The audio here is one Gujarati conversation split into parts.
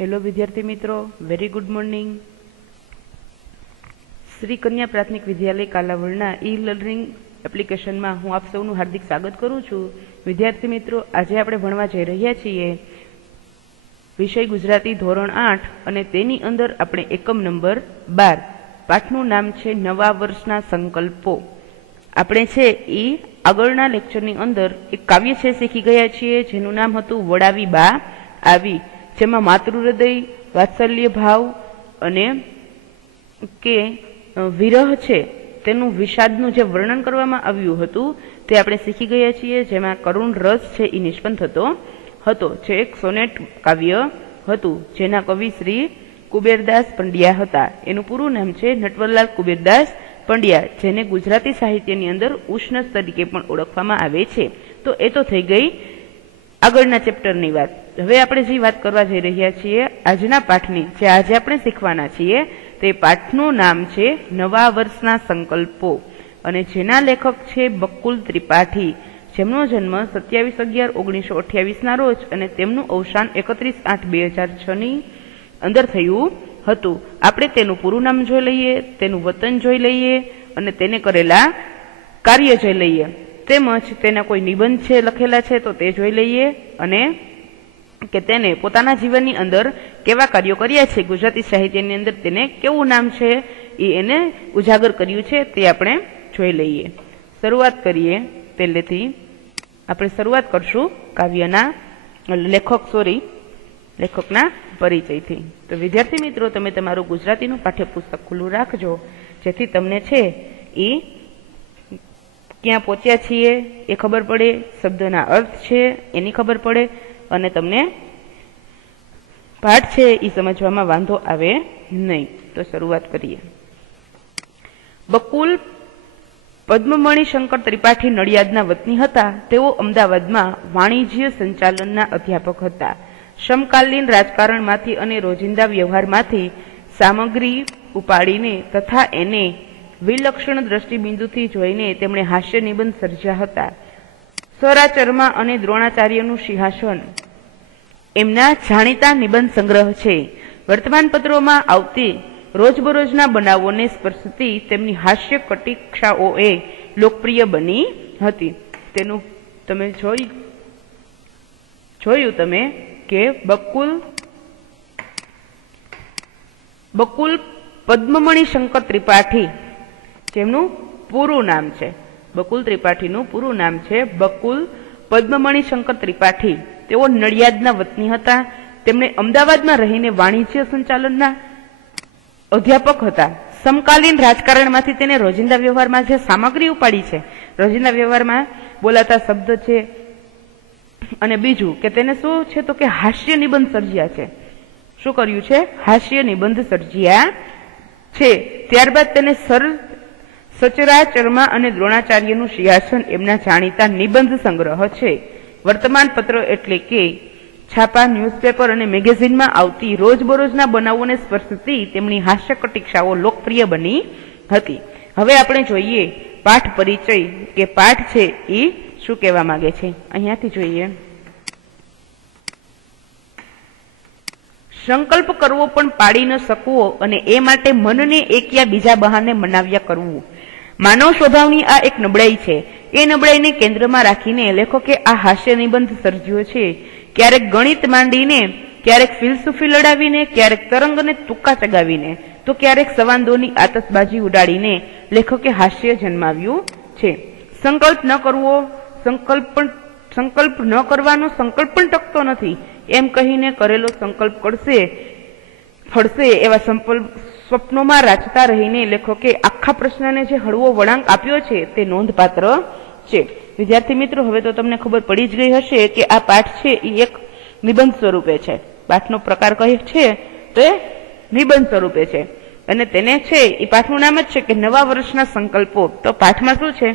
હેલો વિદ્યાર્થી મિત્રો, વેરી ગુડ મોર્નિંગ. શ્રી કન્યા પ્રાથમિક વિદ્યાલય કાલાવડના ઈ લર્નિંગ એપ્લિકેશનમાં હું આપ સૌનું હાર્દિક સ્વાગત કરું છું. વિદ્યાર્થી મિત્રો, આજે આપણે ભણવા જઈ રહ્યા છીએ વિષય ગુજરાતી ધોરણ 8 અને તેની અંદર આપણે એકમ નંબર 12 પાઠનું નામ છે નવા વર્ષના સંકલ્પો. આપણે છે એ આગળના લેક્ચરની અંદર એક કાવ્ય છે શીખી ગયા છીએ જેનું નામ હતું વડાવી બા આવી, જેમાં માતૃ હૃદય, વાત્સલ્ય ભાવ અને કે વિરહ છે તેનું વિષાદનું જે વર્ણન કરવામાં આવ્યું હતું તે આપણે શીખી ગયા છીએ, જેમાં કરુણ રસ છે એ નિષ્પન્ન થતો હતો, જે એક સોનેટ કાવ્ય હતું જેના કવિ શ્રી કુબેરદાસ પંડ્યા હતા. એનું પૂરું નામ છે નટવરલાલ કુબેરદાસ પંડ્યા, જેને ગુજરાતી સાહિત્યની અંદર ઉષ્ણસ તરીકે પણ ઓળખવામાં આવે છે. તો એ તો થઈ ગઈ આગળના ચેપ્ટરની વાત. હવે આપણે જે વાત કરવા જઈ રહ્યા છીએ આજના પાઠની, જે આજે આપણે શીખવાના છીએ તે પાઠનું નામ છે નવા વર્ષના સંકલ્પો અને જેના લેખક છે બકુલ ત્રિપાઠી, જેમનો જન્મ 27/11/1928 ના રોજ અને તેમનું અવસાન 31/8/2006 ની અંદર થયું હતું. આપણે તેનું પૂરું નામ જોઈ લઈએ, તેનું વતન જોઈ લઈએ અને તેને કરેલા કાર્ય જોઈ લઈએ, તેમજ તેના કોઈ નિબંધ છે લખેલા છે તો તે જોઈ લઈએ અને કે તેને પોતાના જીવનની અંદર કેવા કાર્યો કર્યા છે, ગુજરાતી સાહિત્યની અંદર તેને કેવું નામ છે એ એને ઉજાગર કર્યું છે તે આપણે જોઈ લઈએ. શરૂઆત કરીએ પહેલેથી. આપણે શરૂઆત કરશું કાવ્યના લેખકના પરિચયથી. તો વિદ્યાર્થી મિત્રો, તમે તમારું ગુજરાતીનું પાઠ્યપુસ્તક ખુલ્લું રાખજો, જેથી તમને છે એ ક્યાં પહોંચ્યા છીએ એ ખબર પડે, શબ્દના અર્થ છે એની ખબર પડે અને તમને પાઠ છે એ સમજવામાં વાંધો આવે નહીં. તો શરૂઆત કરીએ. બકુલ પદ્મમણી શંકર ત્રિપાઠી નડિયાદના વતની હતા. તેઓ અમદાવાદમાં વાણિજ્ય સંચાલનના અધ્યાપક હતા. સમકાલીન રાજકારણમાંથી અને રોજિંદા વ્યવહારમાંથી સામગ્રી ઉપાડીને તથા એને વિલક્ષણ દ્રષ્ટિબિંદુથી જોઈને તેમણે હાસ્ય નિબંધ સર્જ્યા હતા. સ્વરાચરમાં અને દ્રોણાચાર્યનું સિંહાસન એમના જાણીતા નિબંધ સંગ્રહ છે. વર્તમાન પત્રોમાં આવતી રોજબરોજના બનાવોને સ્પર્શતી તેમની હાસ્ય કટીક્ષાઓએ લોકપ્રિય બની હતી. તેનું તમે જોયું તમે કે બકુલ પદ્મમણી શંકર ત્રિપાઠી, જેમનું પૂરું નામ છે બકુલ ત્રિપાઠીનું પૂરું નામ છે બકુલ પદ્મમણી શંકર ત્રિપાઠી. તેઓ નડિયાદના વતની હતા. તેમણે અમદાવાદમાં રહીને વાણિજ્ય સંચાલનના અધ્યાપક હતા. સમકાલીન રાજકારણમાંથી તેને રોજિંદા વ્યવહારમાં જે સામગ્રી ઉપાડી છે, રોજિંદા વ્યવહારમાં બોલાતા શબ્દ છે, અને બીજું કે તેને શું છે તો કે હાસ્ય નિબંધ સર્જ્યા છે. શું કર્યું છે? હાસ્ય નિબંધ સર્જ્યા છે. ત્યારબાદ તેને સચરાચરમાં અને દ્રોણાચાર્યનું સિંહાસન એમના જાણીતા નિબંધ સંગ્રહ છે. વર્તમાન પત્રો એટલે કે છાપા, ન્યૂઝપેપર અને મેગેઝિનમાં આવતી રોજબરોજના બનાવોને સ્પર્શતી તેમની હાસ્ય કટીક્ષાઓ લોકપ્રિય બની હતી. હવે આપણે જોઈએ પાઠ પરિચય, કે પાઠ છે એ શું કહેવા માંગે છે. અહીંયાથી જોઈએ. સંકલ્પ કરવો પણ પાડી ન શકવો અને એ માટે મનને એક યા બીજા બહાને મનાવ્યા કરવું. માનવ સ્વભાવની આ એક નબળાઈ છે. એ નબળાઈને કેન્દ્રમાં રાખીને લેખકે આ હાસ્ય નિબંધ સર્જ્યો છે. ક્યારેક ગણિત માંડીને, ક્યારેક ફિલસૂફી લડાવીને, ક્યારેક તરંગને તુક્કા ચગાવીને, તો ક્યારેક સંવાદોની આતશબાજી ઉડાડીને લેખકે હાસ્ય જન્માવ્યું છે. સંકલ્પ ન કરવો, સંકલ્પ ન કરવાનો સંકલ્પ પણ ટકતો નથી એમ કહીને કરેલો સંકલ્પ ફળશે એવા સ્વપ્નોમાં રાચતા રહીને લેખકે આખા પ્રશ્નને જે હળવો વળાંક આપ્યો છે તે નોંધપાત્ર છે. વિદ્યાર્થી મિત્રો, હવે તો તમને ખબર પડી જ ગઈ હશે કે આ પાઠ છે એ એક નિબંધ સ્વરૂપે છે. પાઠનો પ્રકાર કયો છે તો એ નિબંધ સ્વરૂપે છે અને તેને છે એ પાઠનું નામ જ છે કે નવા વર્ષના સંકલ્પો. તો પાઠમાં શું છે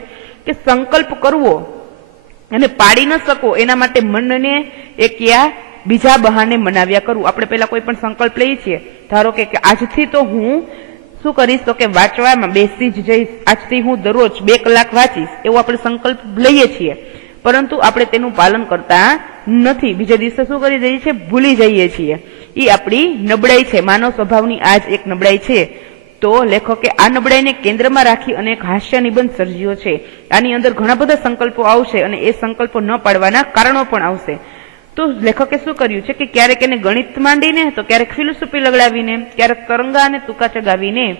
કે સંકલ્પ કરવો અને પાડી ન શકો એના માટે મનને એક યા બીજા બહાને મનાવ્યા કરવું. આપણે પેલા કોઈ પણ સંકલ્પ લઈએ છીએ, ધારો કે આજથી તો હું શું કરીશ તો કે વાંચવામાં બેસી જ જઈશ, આજથી હું દરરોજ 2 કલાક વાંચીશ, એવો આપણે સંકલ્પ લઈએ છીએ, પરંતુ આપણે તેનું પાલન કરતા નથી, બીજા દિવસે શું કરી દઈએ છીએ, ભૂલી જઈએ છીએ. એ આપણી નબળાઈ છે, માનવ સ્વભાવની આ જ એક નબળાઈ છે. તો લેખકે આ નબળાઈને કેન્દ્રમાં રાખી અને એક હાસ્ય નિબંધ સર્જ્યો છે. આની અંદર ઘણા બધા સંકલ્પો આવશે અને એ સંકલ્પો ન પાડવાના કારણો પણ આવશે. તો લેખકે શું કર્યું છે કે ક્યારેક એને ગણિત માંડીને, તો ક્યારેક ફિલોસોફી લગડાવીને, ક્યારેક તરંગા અને તુકા ચગાવીને,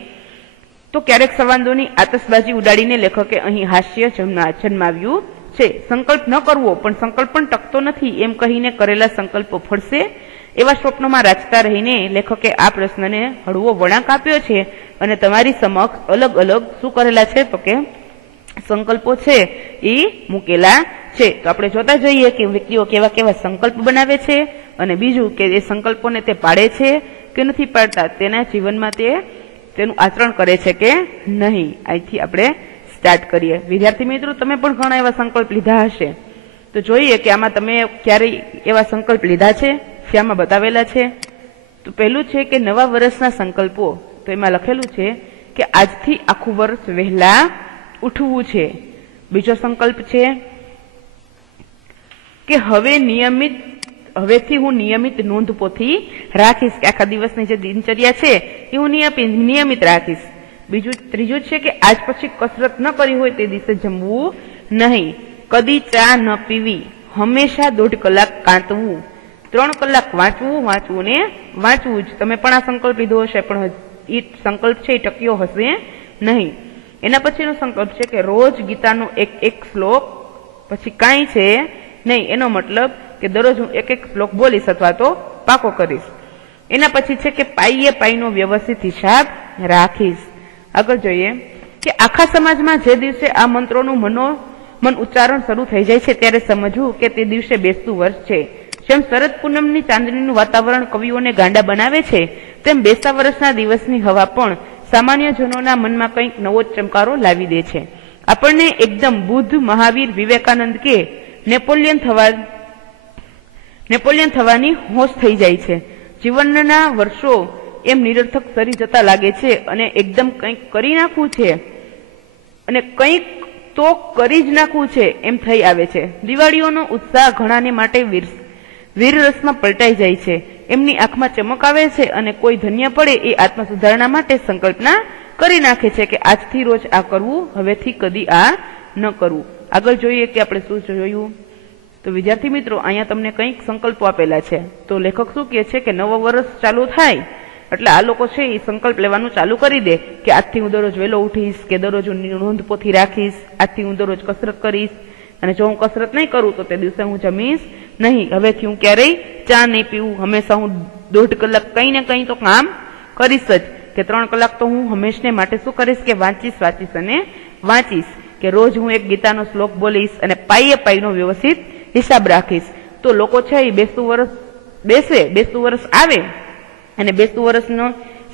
તો ક્યારેક સંવાદોની આતશબાજી ઉડાડીને લેખકે અહીં હાસ્ય જન્માવ્યું છે. સંકલ્પ ન કરવો પણ સંકલ્પ પણ ટકતો નથી એમ કહીને કરેલા સંકલ્પો ફળશે એવા સ્વપ્નોમાં રાચતા રહીને લેખકે આ પ્રશ્નને હળવો વળાંક આપ્યો છે અને તમારી સમક્ષ અલગ અલગ શું કરેલા છે, તો કે સંકલ્પો છે એ મૂકેલા છે. તો આપણે જોતા જઈએ કે વ્યક્તિઓ કેવા કેવા સંકલ્પ બનાવે છે અને બીજું કે એ સંકલ્પોને તે પાડે છે કે નથી પાડતા, તેના જીવનમાં તેનું આચરણ કરે છે કે નહીં. અહીંથી આપણે સ્ટાર્ટ કરીએ. વિદ્યાર્થી મિત્રો, તમે પણ ઘણા એવા સંકલ્પ લીધા હશે, તો જોઈએ કે આમાં તમે ક્યારેય એવા સંકલ્પ લીધા છે, આમાં બતાવેલા છે. તો પહેલું છે કે નવા વર્ષના સંકલ્પો. તો એમાં લખેલું છે કે આજથી આખું વર્ષ વહેલા ઉઠવું છે. બીજો સંકલ્પ છે કે હવેથી હું નિયમિત નોંધપોથી રાખીશ, કે આખા દિવસની જે દિનચર્યા છે એ હું નિયમિત રાખીશ. ત્રીજું છે કે આજ પછી કસરત ન કરી હોય તે દિવસે જમવું નહીં, કદી ચા ન પીવી, હંમેશા 1.5 કલાક કાંતવું, 3 કલાક વાંચવું ને વાંચવું જ. તમે પણ આ સંકલ્પ લીધો હશે પણ એ સંકલ્પ છે એ ટક્યો હશે નહીં. એના પછીનો સંકલ્પ છે કે રોજ ગીતાનો એક શ્લોક, પછી કાંઈ છે નહીં, એનો મતલબ કે દરરોજ હું એક શ્લોક બોલીશ અથવા તો પાકો કરીશ. એના પછી છે કે પાઈનો વ્યવસ્થિત હિસાબ રાખીશ. આગળ જોઈએ કે આખા સમાજમાં જે દિવસે આ મંત્રોનું મન ઉચ્ચારણ શરૂ થઈ જાય છે ત્યારે સમજવું કે તે દિવસે બેસતું વર્ષ છે. જેમ શરદ પૂનમની ચાંદણીનું વાતાવરણ કવિઓને ગાંડા બનાવે છે, તેમ બેસતા વર્ષના દિવસની હવા પણ સામાન્ય જનોના મનમાં કંઈક નવો ચમકારો લાવી દે છે. આપણને એકદમ બુદ્ધ, મહાવીર, વિવેકાનંદ કે નેપોલિયન થવાની હોશ થઈ જાય છે. જીવનના વર્ષો એમ નિરર્થક સરી જતા લાગે છે અને એકદમ કંઈક કરી નાખવું છે અને કંઈક તો કરી જ નાખવું છે એમ થઈ આવે છે. દિવાળીઓનો ઉત્સાહ ઘણાને માટે વીરરસમાં પલટાઈ જાય છે. એમની આંખમાં ચમક આવે છે અને કોઈ ધન્ય પડે એ આત્મ સુધારણા માટે સંકલ્પના કરી નાખે છે કે આજથી રોજ આ કરવું, હવેથી કદી આ ન કરવું. આગળ જોઈએ કે આપણે શું જોયું. તો વિદ્યાર્થી મિત્રો, અહીંયા તમને કંઈક સંકલ્પો આપેલા છે. તો લેખક શું કહે છે કે નવો વર્ષ ચાલુ થાય એટલે આ લોકો છે એ સંકલ્પ લેવાનું ચાલુ કરી દે કે આજથી હું દરરોજ વહેલો ઉઠીશ, કે દરરોજ હું નોંધપોથી રાખીશ, આજથી હું દરરોજ કસરત કરીશ, અને જો હું કસરત નહીં કરું તો તે દિવસે હું જમીશ નહીં, હવેથી હું ક્યારેય ચા નહીં પીવું, હંમેશા હું 1.5 કલાક કંઈ ને કંઈ તો કામ કરીશ જ, કે 3 કલાક તો હું હંમેશને માટે શું કરીશ કે વાંચીશ, કે રોજ હું એક ગીતાનો શ્લોક બોલીશ અને પાઈનો વ્યવસ્થિત હિસાબ રાખીશ. તો લોકો છે એ બેસતું વર્ષ આવે અને બેસતું વર્ષનો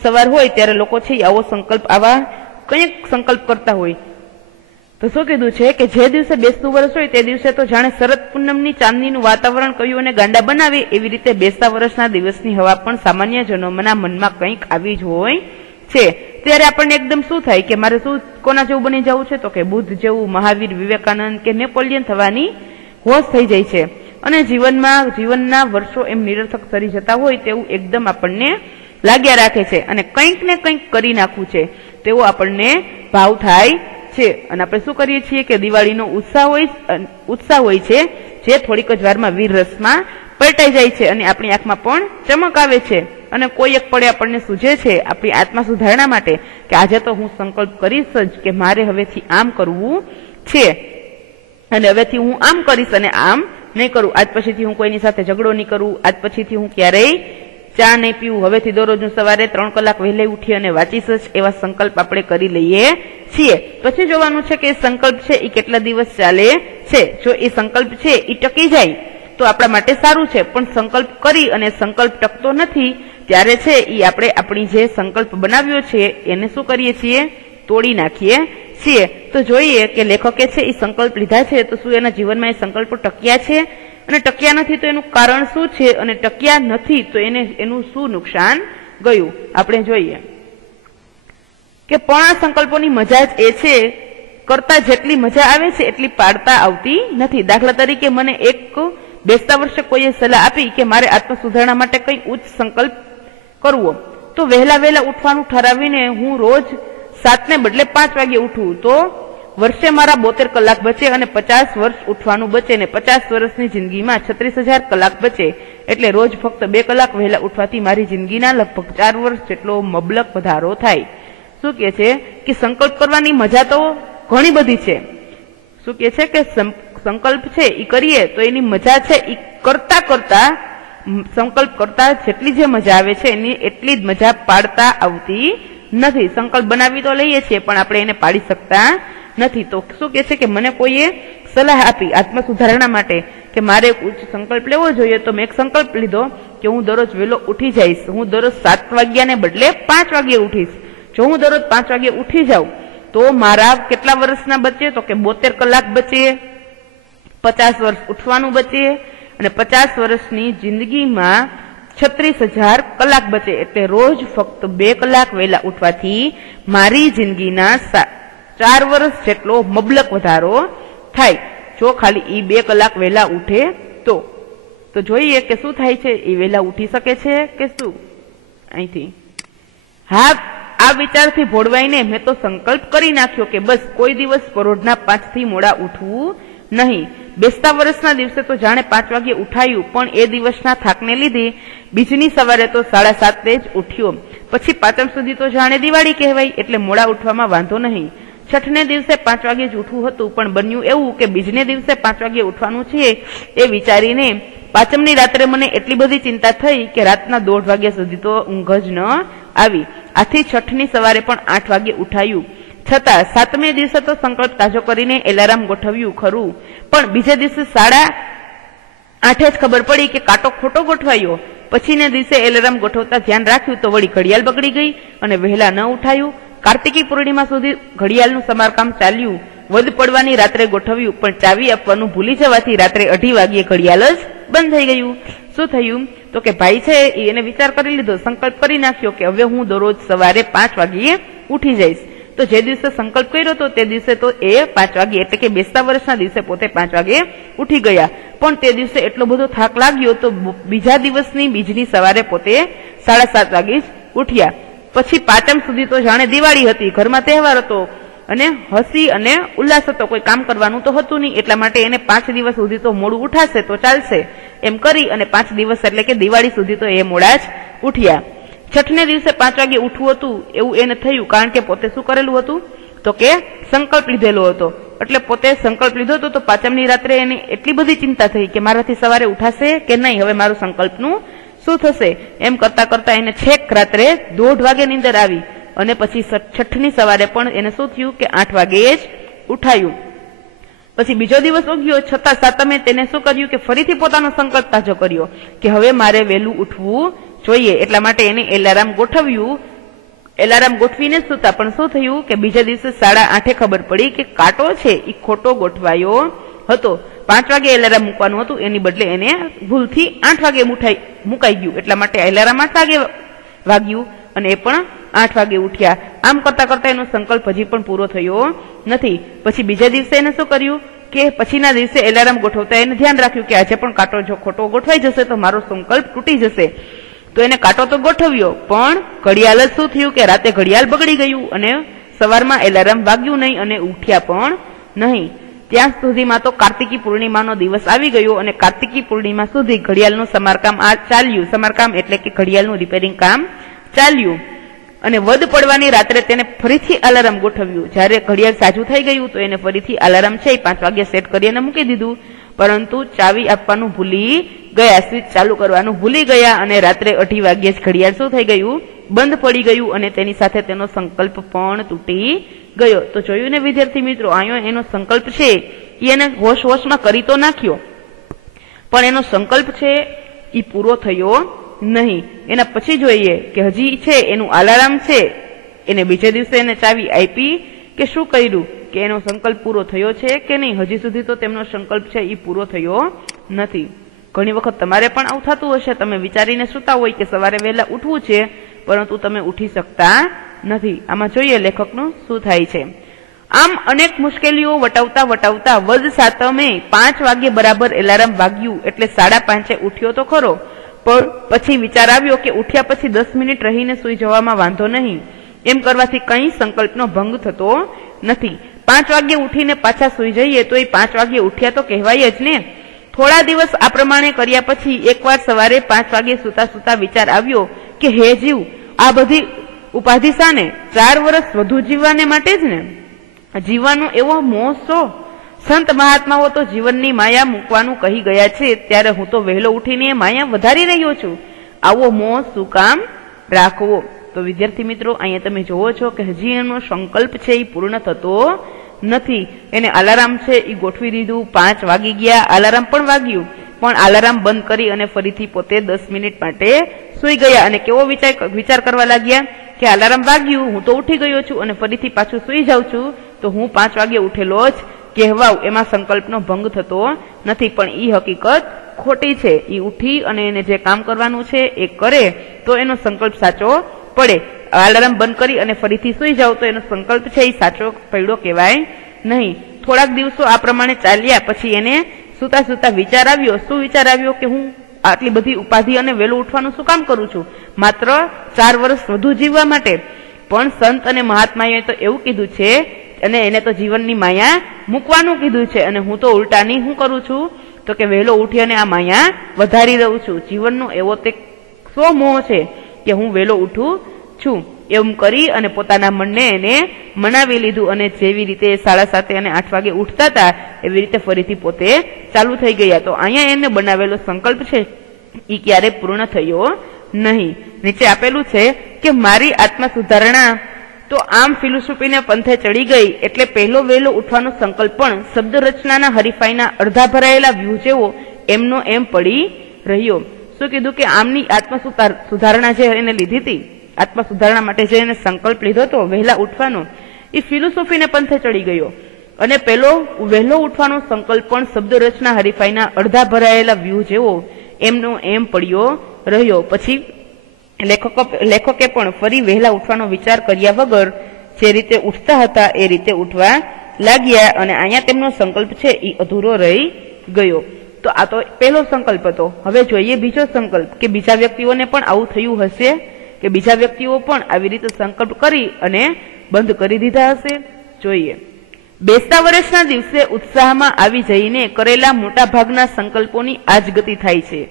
સવાર હોય ત્યારે લોકો છે આવા કંઈક સંકલ્પ કરતા હોય. તો શું કીધું છે કે જે દિવસે બેસતું વર્ષ હોય તે દિવસે તો જાણે શરદ પૂનમની ચાંદનીનું વાતાવરણ કવિઓને ગાંડા બનાવે એવી રીતે બેસતા વર્ષના દિવસની હવા પણ સામાન્ય જનોના મનમાં કંઈક આવી જ હોય છે. ત્યારે આપણને એકદમ શું થાય કે મારે શું કોના જેવું બની જવું છે, તો કે બુદ્ધ જેવું, મહાવીર, વિવેકાનંદ કે નેપોલિયન થવાની હોશ થઈ જાય છે અને જીવનના વર્ષો એમ નિરર્થક સરી જતા હોય તેવું એકદમ આપણને લાગ્યા રાખે છે અને કંઈક ને કંઈક કરી નાખવું છે તેવો આપણને ભાવ થાય છે. અને આપણે શું કરીએ છીએ કે દિવાળીનો ઉત્સાહ હોય છે જે થોડીક જ વારમાં વીર રસમાં પલટાઈ જાય છે અને આપણી આંખમાં પણ ચમક આવે છે અને કોઈ એક પડે આપણને સૂઝે છે આપણી આત્મા સુધારણા માટે કે આજે તો હું સંકલ્પ કરીશ જ કે મારે હવેથી આમ કરવું છે અને હવેથી હું આમ કરીશ અને આમ નહીં કરું, આજ પછીથી હું કોઈની સાથે ઝઘડો નહીં કરું, આજ પછીથી હું ક્યારેય ચા નહીં પીવું, હવેથી દરરોજ હું સવારે 3 કલાક વહેલે ઉઠી અને વાંચીશ જ, એવા સંકલ્પ આપણે કરી લઈએ છીએ. પછી જોવાનું છે કે એ સંકલ્પ છે એ કેટલા દિવસ ચાલે છે. જો એ સંકલ્પ છે એ ટકી જાય તો આપણા માટે સારું છે, પણ સંકલ્પ કરી અને સંકલ્પ ટકતો નથી ત્યારે છે એ આપણે આપણી જે સંકલ્પ બનાવ્યો છે એને શું કરીએ છીએ, તોડી નાખીએ છીએ. તો જોઈએ કે લેખકે છે એ સંકલ્પ લીધા છે તો શું એના જીવનમાં એ સંકલ્પો ટક્યા છે, અને ટક્યા નથી તો એનું કારણ શું છે, અને ટક્યા નથી તો એનું શું નુકસાન ગયું. આપણે જોઈએ કે પણ આ સંકલ્પોની મજા જ એ છે કરતા જેટલી મજા આવે છે એટલી પાડતા આવતી નથી. દાખલા તરીકે મને એક બેસતા વર્ષે કોઈએ સલાહ આપી કે મારે આત્મ સુધારણા માટે કંઈ ઉચ્ચ સંકલ્પ કરવો, તો વહેલા ઉઠવાનું ઠરાવીને હું રોજ 7 ને બદલે 5 વાગે ઉઠું તો વર્ષે મારા 72 કલાક બચે અને 50 વર્ષ ઉઠવાનું બચે ને 50 વર્ષની જિંદગીમાં 36,000 કલાક બચે. એટલે રોજ ફક્ત 2 કલાક વહેલા ઉઠવાથી મારી જિંદગીના લગભગ 4 વર્ષ જેટલો મબલક વધારો થાય. શું કહે છે કે સંકલ્પ કરવાની મજા તો ઘણી બધી છે. શું કહે છે કે સંકલ્પ છે એ કરીએ તો એની મજા છે એ કરતા સંકલ્પ કરતા જેટલી જે મજા આવે છે એની એટલી જ મજા પાડતા આવતી નથી. સંકલ્પ બનાવી તો લઈએ છીએ પણ આપણે એને પાડી શકતા નથી. તો શું કહે છે કે મને કોઈએ સલાહ આપી આત્મ સુધારણા માટે કે મારે ઉચ્ચ સંકલ્પ લેવો જોઈએ, તો મેં એક સંકલ્પ લીધો કે હું દરરોજ વહેલો ઉઠી જઈશ. હું દરરોજ 7 વાગ્યાને બદલે 5 વાગે ઉઠીશ. જો હું દરરોજ 5 વાગે ઉઠી જાઉં તો મારા કેટલા વર્ષના બચે, તો કે 72 કલાક બચે, 50 વર્ષ ઉઠવાનું બચે અને 50 વર્ષની જિંદગીમાં 36,000 કલાક બચે. એટલે રોજ ફક્ત 2 કલાક વહેલા ઉઠવાથી મારી જિંદગીના 4 વર્ષ જેટલો મબલક વધારો થાય. જો ખાલી એ 2 કલાક વહેલા ઉઠે તો જોઈએ કે શું થાય છે. એ વહેલા ઉઠી શકે છે કે શું? અહીંથી હા, આ વિચારથી ભોળવાઈને મેં તો સંકલ્પ કરી નાખ્યો કે બસ કોઈ દિવસ પરોઢના 5 થી મોડા ઉઠવું નહીં. બેસતા વર્ષના દિવસે તો જાણે 5 વાગે ઉઠાયું, પણ એ દિવસના થાકને લીધે બીજની સવારે તો 7:30 જ ઉઠ્યો. પછી પાંચમ સુધી તો જાણે દિવાળી કહેવાય, એટલે મોડા ઉઠવામાં વાંધો નહીં. છઠને દિવસે 5 વાગે જ ઉઠવું હતું, પણ બન્યું એવું કે બીજને દિવસે 5 વાગે ઉઠવાનું છે એ વિચારીને પાંચમની રાત્રે મને એટલી બધી ચિંતા થઈ કે રાતના 1:30 વાગ્યા સુધી તો ઊંઘ જ ન આવી. આથી છઠની સવારે પણ 8 વાગે ઉઠાયું. છતાં 7મે દિવસે તો સંકલ્પ તાજો કરીને એલાર્મ ગોઠવ્યું ખરું, પણ બીજે દિવસે 8:30 જ ખબર પડી કે કાંટો ખોટો ગોઠવાયો. પછીના દિવસે એલાર્મ ગોઠવતા ધ્યાન રાખ્યું તો વળી ઘડિયાળ બગડી ગઈ અને વહેલા ન ઉઠાયું. કાર્તિકી પૂર્ણિમા સુધી ઘડિયાળનું સમારકામ ચાલ્યું. વધ પડવાની રાત્રે ગોઠવ્યું, પણ ચાવી આપવાનું ભૂલી જવાથી રાત્રે 2:30 વાગ્યે ઘડિયાળ જ બંધ થઈ ગયું. શું થયું તો કે ભાઈ છે એને વિચાર કરી લીધો, સંકલ્પ કરી નાખ્યો કે હવે હું દરરોજ સવારે 5 વાગ્યે ઉઠી જઈશ. તો જે દિવસે સંકલ્પ કર્યો હતો તે દિવસે તો એ 5 વાગે એટલે કે બેસતા વર્ષના દિવસે પોતે 5 વાગે ઉઠી ગયા. પણ તે દિવસે એટલો બધો થાક લાગ્યો તો બીજા દિવસની બીજની સવારે પોતે 7:30 વાગે જ ઉઠ્યા. પછી પાંચમ સુધી તો જાણે દિવાળી હતી, ઘરમાં તહેવાર હતો અને હસી અને ઉલ્લાસ હતો, કોઈ કામ કરવાનું તો હતું નહીં. એટલા માટે એને 5 દિવસ સુધી તો મોડું ઉઠાશે તો ચાલશે એમ કરી અને 5 દિવસ એટલે કે દિવાળી સુધી તો એ મોડા જ ઉઠ્યા. છઠને દિવસે 5 વાગે ઉઠવું હતું એવું એને થયું, કારણ કે પોતે શું કરેલું હતું તો કે સંકલ્પ લીધેલો હતો. એટલે પોતે સંકલ્પ લીધો હતો તો પાંચમની રાત્રે એને એટલી બધી ચિંતા થઈ કે મારાથી સવારે ઉઠાશે કે નહીં, હવે મારું સંકલ્પનું શું થશે એમ કરતા એને છેક રાત્રે 1:30 વાગે નીંદર આવી. અને પછી છઠની સવારે પણ એને શું થયું કે 8 વાગે જ ઉઠાયું. પછી બીજો દિવસ ઉગ્યો, છતાં સાતમે તેને શું કર્યું કે ફરીથી પોતાનો સંકલ્પ તાજો કર્યો કે હવે મારે વહેલું ઉઠવું જોઈએ. એટલા માટે એને એલાર્મ ગોઠવ્યું. એલાર્મ ગોઠવીને સુતા, પણ શું થયું કે બીજા દિવસે 8:30 ખબર પડી કે કાંટો છે એ ખોટો ગોઠવાયો હતો. 5 વાગે એલાર્મ મૂકવાનું હતું, એની બદલે એને ભૂલથી 8 વાગે મુકાઈ ગયું. એટલા માટે એલાર્મ 8 વાગે વાગ્યું અને એ પણ 8 વાગે ઉઠ્યા. આમ કરતા એનો સંકલ્પ હજી પણ પૂરો થયો નથી. પછી બીજા દિવસે એને શું કર્યું કે પછીના દિવસે એલાર્મ ગોઠવતા એને ધ્યાન રાખ્યું કે આજે પણ કાંટો જો ખોટો ગોઠવાઈ જશે તો મારો સંકલ્પ તૂટી જશે. તો એને કાંટો તો ગોઠવ્યો, પણ ઘડિયાળ જ શું થયું કે રાતે ઘડિયાળ બગડી ગયું અને સવારમાં એલાર્મ વાગ્યું નહીં અને ઉઠ્યા પણ નહીં. ત્યાં સુધીમાં તો કાર્તિકી પૂર્ણિમાનો દિવસ આવી ગયો અને કાર્તિકી પૂર્ણિમા સુધી ઘડિયાળનું સમારકામ ચાલ્યું. સમારકામ એટલે કે ઘડિયાળનું રિપેરિંગ કામ ચાલ્યું. અને વધ પડવાની રાત્રે તેને ફરીથી અલાર્મ ગોઠવ્યું. જ્યારે ઘડિયાળ સાજું થઈ ગયું તો એને ફરીથી અલાર્મ છે 5 વાગે સેટ કરીને મૂકી દીધું, પરંતુ ચાવી આપવાનું ભૂલી ગયા, સ્વિચ ચાલુ કરવાનું ભૂલી ગયા અને રાત્રે 2:30 વાગ્યે જ ઘડિયાળ શું થઈ ગયું બંધ પડી ગયું અને તેની સાથે તેનો સંકલ્પ પણ તૂટી ગયો. તો જોયું ને વિદ્યાર્થી મિત્રો, અહીંયા એનો સંકલ્પ છે એને હોશમાં કરી તો નાખ્યો, પણ એનો સંકલ્પ છે એ પૂરો થયો નહીં. એના પછી જોઈએ કે હજી છે એનું અલાર્મ છે, એને બીજે દિવસે એને ચાવી આપી કે શું કર્યું કે એનો સંકલ્પ પૂરો થયો છે કે નહીં. હજી સુધી તો તેમનો સંકલ્પ છે એ પૂરો થયો નથી. ઘણી વખત તમારે પણ આવું થતું હશે, તમે વિચારીને સૂતા હોય કે સવારે વહેલા ઉઠવું છે પરંતુ તમે ઉઠી શકતા નથી. આમાં જોઈએ લેખકનું શું થાય છે. આમ અનેક મુશ્કેલીઓ વટાવતા વટાવતા વદ સાતમે 5 વાગે બરાબર એલાર્મ વાગ્યું એટલે 5:30 ઉઠ્યો તો ખરો, પણ પછી વિચાર આવ્યો કે ઉઠ્યા પછી 10 મિનિટ રહીને સૂઈ જવામાં વાંધો નહીં. એમ કરવાથી કંઈ સંકલ્પનો ભંગ થતો નથી. 5 વાગે ઉઠીને પાછા સૂઈ જઈએ તો એ 5 વાગે ઉઠ્યા તો કહેવાય જ ને. થોડા દિવસ આ પ્રમાણે કર્યા પછી એકવાર સવારે 5 વાગે સૂતા સૂતા વિચાર આવ્યો કે હે જીવ, આ બધી ઉપાધિ શાને? 4 વર્ષ વધુ જીવવાને માટે જ ને. જીવવાનો એવો મોહ શો? સંત મહાત્માઓ તો જીવનની માયા મૂકવાનું કહી ગયા છે, ત્યારે હું તો વહેલો ઉઠીને એ માયા વધારી રહ્યો છું. આવો મોહ શું કામ રાખવો? તો વિદ્યાર્થી મિત્રો, અહીંયા તમે જોવો છો કે હજી એનો સંકલ્પ છે એ પૂર્ણ થતો નથી. એને અલાર્મ છે એ ગોઠવી દીધું, 5 વાગી ગયા, અલાર્મ પણ વાગ્યું, પણ અલાર્મ બંધ કરી અને ફરીથી પોતે 10 મિનિટ માટે સૂઈ ગયા અને કેવો વિચાર કરવા લાગ્યા કે અલાર્મ વાગ્યું, હું તો ઉઠી ગયો છું અને ફરીથી પાછું સૂઈ જાઉં છું તો હું 5 વાગે ઉઠેલો જ કહેવાઉં. એમાં સંકલ્પનો ભંગ થતો નથી. પણ એ હકીકત ખોટી છે. એ ઉઠી અને એને જે કામ કરવાનું છે એ કરે તો એનો સંકલ્પ સાચો પડે. અલાર્મ બંધ કરી અને ફરીથી સૂઈ જાવ તો એનો સંકલ્પ છે એ સાચો પડ્યો કહેવાય નહીં. થોડાક દિવસો આ પ્રમાણે ચાલ્યા પછી એને સૂતા સૂતા વિચાર આવ્યો. શું વિચાર આવ્યો? કે હું આટલી બધી ઉપાધિ અને વહેલું ઉઠવાનું શું કામ કરું છું? માત્ર 4 વર્ષ વધુ જીવવા માટે. પણ સંત અને મહાત્માએ તો એવું કીધું છે અને એને તો જીવનની માયા મૂકવાનું કીધું છે, અને હું તો ઉલટાની શું કરું છું તો કે વહેલો ઉઠી અને આ માયા વધારી રહું છું. જીવનનો એવો તે શો મોહ છે કે હું વહેલો ઉઠું છું. એમ કરી અને પોતાના મનને એને મનાવી લીધું અને જેવી રીતે 7:30 અને 8 વાગે ઉઠતા હતા એવી રીતે ફરીથી પોતે ચાલુ થઈ ગયા. તો અહીંયા એને બનાવેલો સંકલ્પ છે એ ક્યારે પૂર્ણ થયો નહીં. નીચે આપેલું છે કે મારી આત્મા સુધારણા તો આમ ફિલોસોફીને પંથે ચડી ગઈ એટલે પહેલો વહેલો ઉઠવાનો સંકલ્પ પણ શબ્દ રચનાના હરીફાઈના અડધા ભરાયેલા વ્યૂહ જેવો એમનો એમ પડી રહ્યો. શું કીધું કે આમની આત્મા સુધારણા જે એને લીધી હતી, આત્મા સુધારણા માટે જે એને સંકલ્પ લીધો હતો વહેલા ઉઠવાનો, એ ફિલોસોફીને પંથે ચડી ગયો અને પેલો વહેલો ઉઠવાનો સંકલ્પ પણ શબ્દ રચના હરીફાઈના અડધા ભરાયેલા વ્યૂહ જેવો એમનો એમ પડ્યો રહ્યો. પછી લેખકે પણ ફરી વહેલા ઉઠવાનો વિચાર કર્યા વગર જે રીતે ઉઠતા હતા એ રીતે ઉઠવા લાગ્યા અને અહીંયા તેમનો સંકલ્પ છે એ અધૂરો રહી ગયો. તો આ તો પહેલો સંકલ્પ હતો. હવે જોઈએ બીજો સંકલ્પ કે બીજા વ્યક્તિઓને પણ આવું થયું હશે કે બીજા વ્યક્તિઓ પણ આવી રીતે સંકલ્પ કરી અને બંધ કરી દીધા હશે. જોઈએ. બેસતા વર્ષના દિવસે ઉત્સાહમાં આવી જઈને કરેલા મોટા ભાગના સંકલ્પોની આજ ગતિ થાય છે.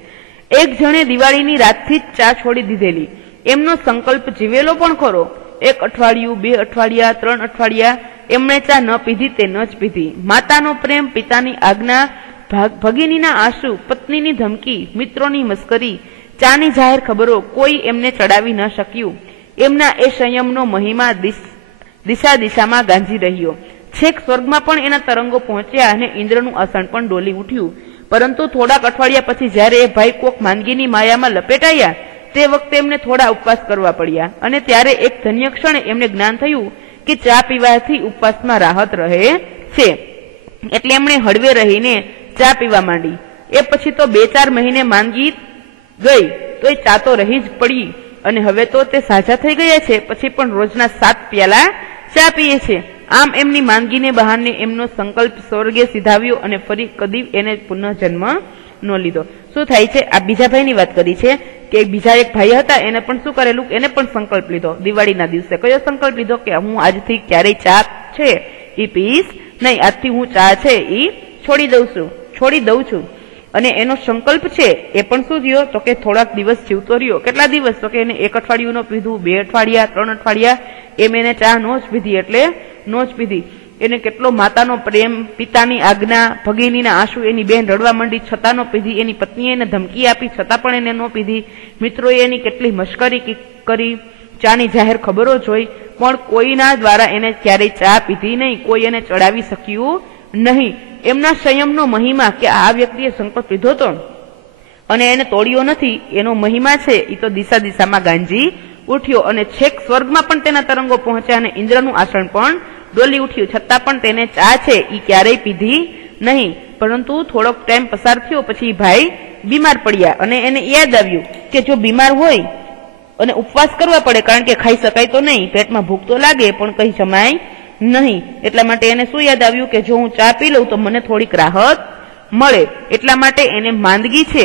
એક જણે દિવાળીની રાતથી જ ચા છોડી દીધેલી. એમનો સંકલ્પ જીવેલો પણ ખરો. 1 અઠવાડિયું, 2 અઠવાડિયા, 3 અઠવાડિયા એમણે ચા ન પીધી તે ન જ પીધી. માતાનો પ્રેમ, પિતાની આજ્ઞા, ભગીનીના આંસુ, પત્નીની ધમકી, મિત્રોની મસ્કરી, ચાની જાહેર ખબરો કોઈ એમને ચડાવી ન શક્યું. એમના એ સંયમનો મહિમા દિશા દિશામાં ગાંજી રહ્યો. છેક સ્વર્ગમાં પણ એના તરંગો પહોંચ્યા અને ઇન્દ્રનું આસન પણ ડોલી ઉઠ્યું. પરંતુ થોડાક અઠવાડિયા પછી જ્યારે એ ભાઈ કોક માંદગીની માયામાં લપેટાયા તે વખતે એમને થોડા ઉપવાસ કરવા પડ્યા અને ત્યારે એક ધન્ય ક્ષણે એમને જ્ઞાન થયું કે ચા પીવાથી ઉપવાસમાં રાહત રહે છે. એટલે એમણે હળવે રહીને ચા પીવા માંડી. એ પછી તો 2-4 મહિને માંદગી ગઈ તો એ ચા તો રહી જ પડી અને હવે તો તે સાજા થઈ ગયા છે. પછી પણ રોજના 7 પ્યાલા ચા પીએ છે. આમ એમની માંદગીને બહાને એમનો સંકલ્પ સ્વર્ગે સીધાવ્યો અને ફરી કદી એને પુનઃજન્મ ન લીધો. શું થાય છે? આ બીજા ભાઈની વાત કરી છે કે બીજા એક ભાઈ હતા, એને પણ શું કરેલું, એને પણ સંકલ્પ લીધો દિવાળીના દિવસે. કયો સંકલ્પ લીધો? કે હું આજથી ક્યારેય ચા છે એ પીશ નહીં, આજથી હું ચા છે એ છોડી દઉં છું. અને એનો સંકલ્પ છે એ પણ શું થયો તો કે થોડાક દિવસ જીવતો રહ્યો. કેટલા દિવસ? તો કે એને 1 અઠવાડિયું ન પીધું, 2 અઠવાડિયા, 3 અઠવાડિયા એમ એને ચા નો જ પીધી એટલે નો જ પીધી. એને કેટલો માતાનો પ્રેમ, પિતાની આજ્ઞા, ભગીનીના આંસુ, એની બેન રડવા માંડી છતાં ન પીધી, એની પત્નીએ એને ધમકી આપી છતાં પણ એને ન પીધી, મિત્રોએ એની કેટલી મશ્કરી કરી, ચાની જાહેર ખબરો જોઈ પણ કોઈના દ્વારા એને ક્યારેય ચા પીધી નહીં, કોઈ એને ચડાવી શક્યું નહીં. એમના સંયમનો મહિમા કે આ વ્યક્તિએ સંકલ્પ લીધો હતો અને એને તોડ્યો નથી, એનો મહિમા છે એ તો દિશા દિશામાં ગાંજી ઉઠ્યો અને છેક સ્વર્ગમાં પણ તેના તરંગો પહોંચ્યા અને ઇન્દ્રનું આસન પણ ડોલી ઉઠ્યું. છતાં પણ તેને ચા છે એ ક્યારેય પીધી નહીં. પરંતુ થોડોક ટાઈમ પસાર થયો પછી ભાઈ બીમાર પડ્યા અને એને યાદ આવ્યું કે જો બીમાર હોય અને ઉપવાસ કરવા પડે, કારણ કે ખાઈ શકાય તો નહીં, પેટમાં ભૂખ તો લાગે પણ કઈ જમાય નહીં. એટલા માટે એને શું યાદ આવ્યું કે જો હું ચા પી લઉં તો મને થોડીક રાહત મળે. એટલા માટે એને માંદગી છે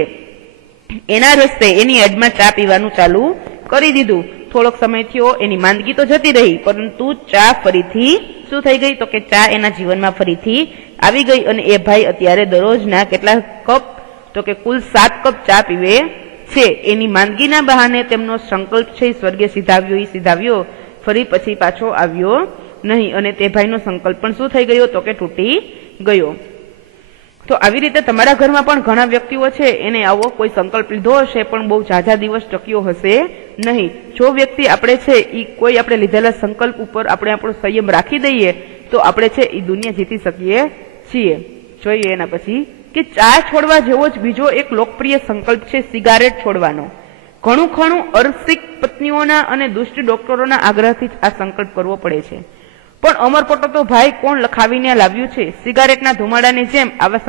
એના રસ્તે એની એડમાં ચા પીવાનું ચાલુ કરી દીધું. થોડોક સમય થયો, એની માંદગી તો જતી રહી, પરંતુ ચા ફરીથી શું થઈ ગઈ તો કે ચા એના જીવનમાં ફરીથી આવી ગઈ. અને એ ભાઈ અત્યારે દરરોજના કેટલા કપ તો કે કુલ 7 કપ ચા પીવે છે. એની માંદગીના બહાને તેમનો સંકલ્પ છે સ્વર્ગે સીધાવ્યો ફરી પછી પાછો આવ્યો નહીં. અને તે ભાઈનો સંકલ્પ પણ શું થઈ ગયો તો કે તૂટી ગયો. તો આવી રીતે તમારા ઘરમાં પણ ઘણા વ્યક્તિઓ છે એને આવો કોઈ સંકલ્પ લીધો હશે પણ બહુ ઝાઝા દિવસ ટક્યો હશે નહીં. જો વ્યક્તિ આપણે છે એ કોઈ આપણે લીધેલા સંકલ્પ ઉપર આપણે આપણો સંયમ રાખી દઈએ તો આપણે છે એ દુનિયા જીતી શકીએ છીએ. જોઈએ એના પછી કે ચા છોડવા જેવો જ બીજો એક લોકપ્રિય સંકલ્પ છે સિગારેટ છોડવાનો. ઘણું ખણું અરસિક પત્નીઓના અને દુષ્ટ ડોક્ટરોના આગ્રહથી જ આ સંકલ્પ કરવો પડે છે. પણ અમરપટો તો ભાઈ કોણ લખાવીને લાવ્યું છે? સિગારેટના ધુમાડાની જેમ આવા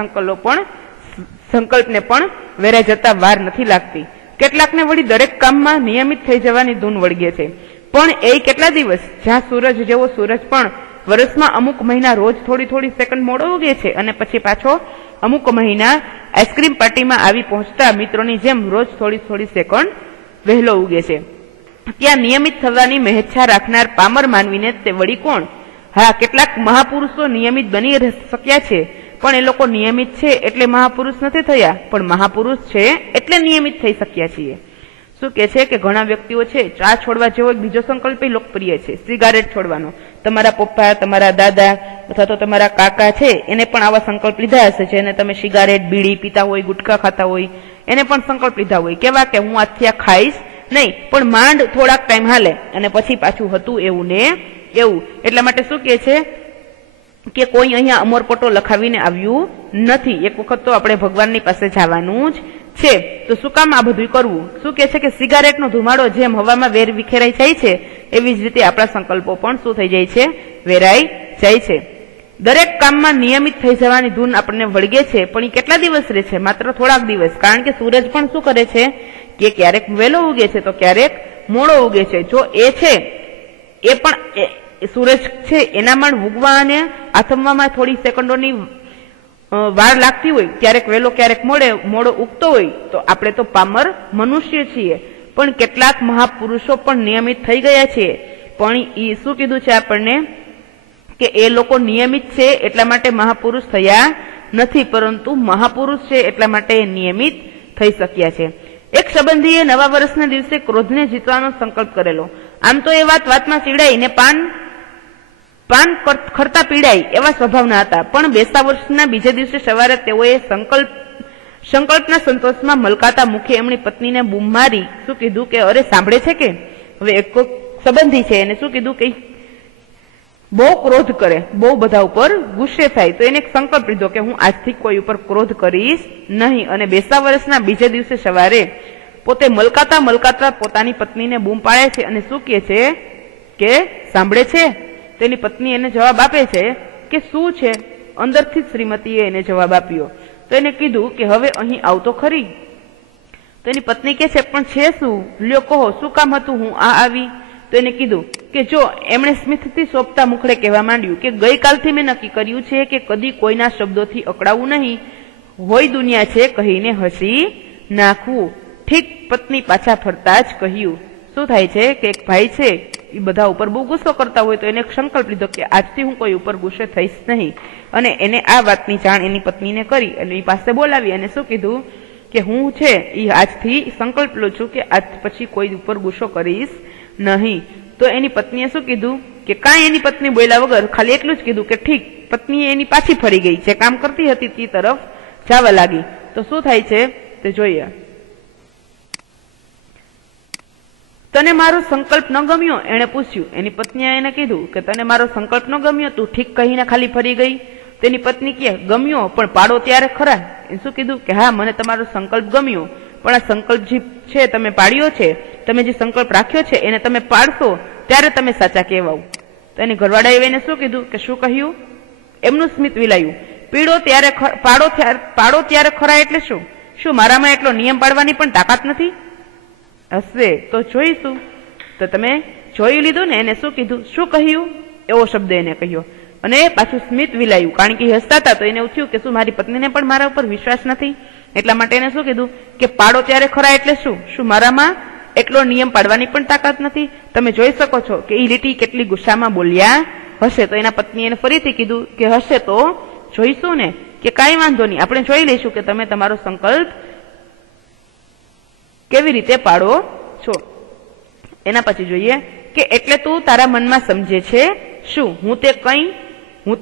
સંકલ્પને પણ વેરાઈ જતા વાર નથી લાગતી. કેટલાકને વળી દરેક કામમાં નિયમિત થઈ જવાની ધૂન વળગે છે. પણ એ કેટલા દિવસ જ્યાં સૂરજ જેવો સૂરજ પણ વર્ષમાં અમુક મહિના રોજ થોડી સેકન્ડ મોડો ઉગે છે અને પછી પાછો અમુક મહિના આઈસ્ક્રીમ પાર્ટીમાં આવી પહોંચતા મિત્રોની જેમ રોજ થોડી સેકન્ડ વહેલો ઉગે છે. ત્યાં નિયમિત થવાની મહેચ્છા રાખનાર પામર માનવીને તે વળી કોણ? હા, કેટલાક મહાપુરુષો નિયમિત બની શક્યા છે, પણ એ લોકો નિયમિત છે એટલે મહાપુરુષ નથી થયા, પણ મહાપુરુષ છે એટલે નિયમિત થઈ શક્યા છીએ. શું કે છે કે ઘણા વ્યક્તિઓ છે ચા છોડવા જેવો એક બીજો સંકલ્પ લોકપ્રિય છે, સિગારેટ છોડવાનો. તમારા પપ્પા, તમારા દાદા અથવા તો તમારા કાકા છે એને પણ આવા સંકલ્પ લીધા હશે. જેને તમે સિગારેટ, બીડી પીતા હોય, ગુટખા ખાતા હોય, એને પણ સંકલ્પ લીધા હોય. કેવા કે હું આજથી આ ખાઈશ નહીં, પણ માંડ થોડાક ટાઈમ હાલે અને પછી પાછું હતું એવું ને એવું. એટલા માટે શું કે છે કે કોઈ અહીંયા અમરપટો લખાવીને આવ્યું નથી. એક વખત તો આપણે ભગવાનની પાસે જવાનું જ છે, તો શું કામ આ બધું કરવું? શું કે છે કે સિગારેટનો ધુમાડો જેમ હવામાં વેર વિખેરાઈ જાય છે એવી જ રીતે આપણા સંકલ્પો પણ શું થઈ જાય છે? વેરાઈ જાય છે. દરેક કામમાં નિયમિત થઈ જવાની ધૂન આપણને વળગે છે, પણ એ કેટલા દિવસ રહે છે? માત્ર થોડાક દિવસ. કારણ કે સૂરજ પણ શું કરે છે કે ક્યારેક વહેલો ઉગે છે તો ક્યારેક મોડો ઉગે છે. જો એ છે એ પણ સૂરજ છે એનામાં ઉગવા અને આથમવામાં થોડી સેકન્ડોની વાર લાગતી હોય, ક્યારેક વહેલો ક્યારેક મોડો ઉગતો હોય, તો આપણે તો પામર મનુષ્ય છીએ. પણ કેટલાક મહાપુરુષો પણ નિયમિત થઈ ગયા છે. પણ એ શું કીધું છે આપણને કે એ લોકો નિયમિત છે એટલા માટે મહાપુરુષ થયા નથી, પરંતુ મહાપુરુષ છે એટલા માટે નિયમિત થઈ શક્યા છે. એક સંબંધીએ નવા વર્ષના દિવસે ક્રોધને જીતવાનો સંકલ્પ કરેલો. આમ તો એ વાતમાં ચીડાઈને પાન ખરતા પીડાય એવા સ્વભાવના હતા, પણ બેસતા વર્ષના બીજે દિવસે સવારે તેઓએ સંકલ્પના સંતોષમાં મલકાતા મુખે એમની પત્નીને બૂમ મારી શું કીધું કે અરે સાંભળે છે કે? હવે એક સંબંધી છે એને શું કીધું કે બહુ ક્રોધ કરે, બહુ બધા ઉપર ગુસ્સે થાય, તો એને એક સંકલ્પ લીધો કે હું આજથી કોઈ ઉપર ક્રોધ કરીશ નહીં. અને બેસતા વર્ષના બીજે દિવસે સવારે પોતે મલકાતા પોતાની પત્નીને બૂમ પાડે છે અને શું કહે છે કે સાંભળે છે? તેની પત્ની એને જવાબ આપે છે કે શું છે? અંદરથી જ શ્રીમતીએ એને જવાબ આપ્યો. તો એને કીધું કે હવે અહીં આવતો ખરી. તો એની પત્ની કહે છે પણ છે શું? લ્યો કહો, શું કામ હતું હું આ આવી? તો એને કીધું કે જો એમણે સ્મિતથી સોંપતા મુખડે કહેવા માંડ્યું કે ગઈકાલથી મેં નક્કી કર્યું છે કે કદી કોઈના શબ્દોથી અકળાવું નહીં, હોય દુનિયા છે કહીને હસી નાખવું. ઠીક પત્ની પાછા ફરતા જ કહ્યું. શું થાય છે કે એક ભાઈ છે એ બધા ઉપર બહુ ગુસ્સો કરતા હોય, તો એને એક સંકલ્પ લીધો કે આજથી હું કોઈ ઉપર ગુસ્સે થઈશ નહીં. અને એને આ વાતની જાણ એની પત્નીને કરી અને એ પાસે બોલાવી અને શું કીધું કે હું છે એ આજથી સંકલ્પ લઉં છું કે આજ પછી કોઈ ઉપર ગુસ્સો કરીશ નહીં. તો એની પત્નીએ શું કીધું કે કાંઈ એની પત્ની બોલ્યા વગર ખાલી એટલું જ કીધું કે ઠીક. પત્નીએ એની પાછી ફરી ગઈ, જે કામ કરતી હતી તે તરફ જવા લાગી. તો શું થાય છે તે જોઈએ. તને મારો સંકલ્પ ન ગમ્યો? એને પૂછ્યું. એની પત્નીએ એને કીધું કે તને મારો સંકલ્પ ન ગમ્યો, તું ઠીક કહીને ખાલી ફરી ગઈ. તેની પત્ની કહે ગમ્યો પણ પાડો ત્યારે ખરા. એ શું કીધું કે હા મને તમારો સંકલ્પ ગમ્યો, પણ આ સંકલ્પ જે છે તમે પાડ્યો છે, તમે જે સંકલ્પ રાખ્યો છે એને તમે પાડશો ત્યારે તમે સાચા કહેવાઓ. તો એની ઘરવાળાએ એને શું કીધું કે શું કહ્યું? એમનું સ્મિત વિલાયું. પાડો ત્યારે ખરા એટલે શું? શું મારામાં એટલો નિયમ પાડવાની પણ તાકાત નથી? હશે તો જોઈશું. તો તમે જોઈ લીધું ને. એને શું કીધું? શું કહ્યું? એવો શબ્દ એને કહ્યો અને પાછું સ્મિત વિલાયું, કારણ કે હસતા હતા તો એને એવું થયું કે શું મારી પત્નીને પણ મારા ઉપર વિશ્વાસ નથી, એટલા માટે એને શું કીધું કે પાડો ત્યારે ખરા એટલે શું મારામાં એટલો નિયમ પાડવાની પણ તાકાત નથી. તમે જોઈ શકો છો કે એ લીટી કેટલી ગુસ્સામાં બોલ્યા હશે. તો એના પત્ની એને ફરીથી કીધું કે હશે તો જોઈશું ને, કે કાંઈ વાંધો નહીં, આપણે જોઈ લઈશું કે તમે તમારો સંકલ્પ કેવી રીતે પાડો છો. એના પછી જોઈએ કે એટલે તું તારા મનમાં સમજે છે શું હું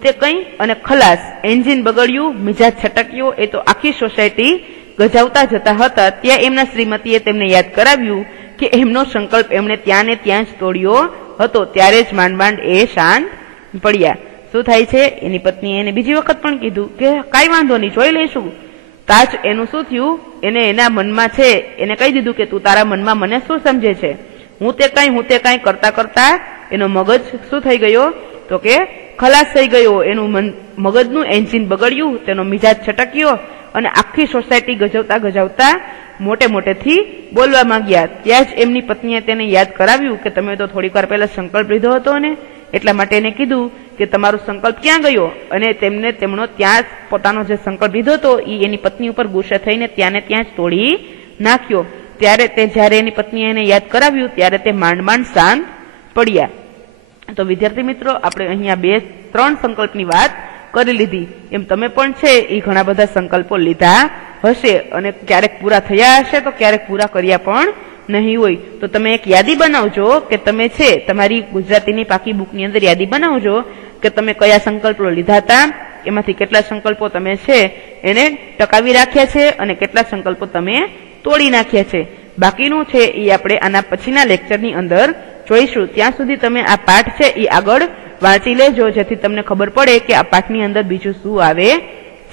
તે કઈ અને ખલાસ. એન્જિન બગડ્યું, મિજાજ છટક્યો, એ તો આખી સોસાયટી ગજાવતા જતા હતા. ત્યાં એમના શ્રીમતીએ તેમને યાદ કરાવ્યું કે એમનો સંકલ્પ એમણે ત્યાં ને ત્યાં જ તોડ્યો હતો. ત્યારે જ માંડ એ શાંત પડ્યા. શું થાય છે, એની પત્નીએ એને બીજી વખત પણ કીધું કે કાંઈ વાંધો નહીં, જોઈ લઈશું. તાજ એનું શું થયું, એને એના મનમાં છે એને કહી દીધું કે તું તારા મનમાં મને શું સમજે છે, હું તે કઈ કરતા કરતા એનો મગજ શું થઈ ગયો, તો કે ખલાસ થઈ ગયો. એનું મગજનું એન્જિન બગડ્યું, તેનો મિજાજ છટક્યો અને આખી સોસાયટી ગજાવતા મોટેથી બોલવા માંગ્યા. ત્યાં જ એમની પત્નીએ તેને યાદ કરાવ્યું કે તમે તો થોડીક વાર પહેલા સંકલ્પ લીધો હતો ને, એટલા માટે એને કીધું કે તમારો સંકલ્પ ક્યાં ગયો. અને તેમનો ત્યાં પોતાનો જે સંકલ્પ લીધો હતો એ એની પત્ની ઉપર ગુસ્સે થઈને ત્યાં જ તોડી નાખ્યો. જ્યારે એની પત્નીએ એને યાદ કરાવ્યું ત્યારે તે માંડ શાંત પડ્યા. તો વિદ્યાર્થી મિત્રો, આપણે અહીંયા 2-3 સંકલ્પની વાત કરી લીધી. એમ તમે પણ છે એ ઘણા બધા સંકલ્પો લીધા હશે અને ક્યારેક પૂરા થયા હશે તો ક્યારેક પૂરા કર્યા પણ નહીં હોય. તો તમે એક યાદી બનાવજો કે તમે છે તમારી ગુજરાતીની પાકી બુકની અંદર યાદી બનાવજો કે તમે કયા સંકલ્પો લીધા હતા, એમાંથી કેટલા સંકલ્પો તમે છે એને ટકાવી રાખ્યા છે અને કેટલા સંકલ્પો તમે તોડી નાખ્યા છે. બાકીનું છે એ આપણે આના પછીના લેક્ચરની અંદર જોઈશું. ત્યાં સુધી તમે આ પાઠ છે એ આગળ વાંચી લેજો, જેથી તમને ખબર પડે કે આ પાઠની અંદર બીજું શું આવે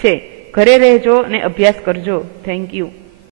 છે. ઘરે રહેજો અને અભ્યાસ કરજો. Thank you.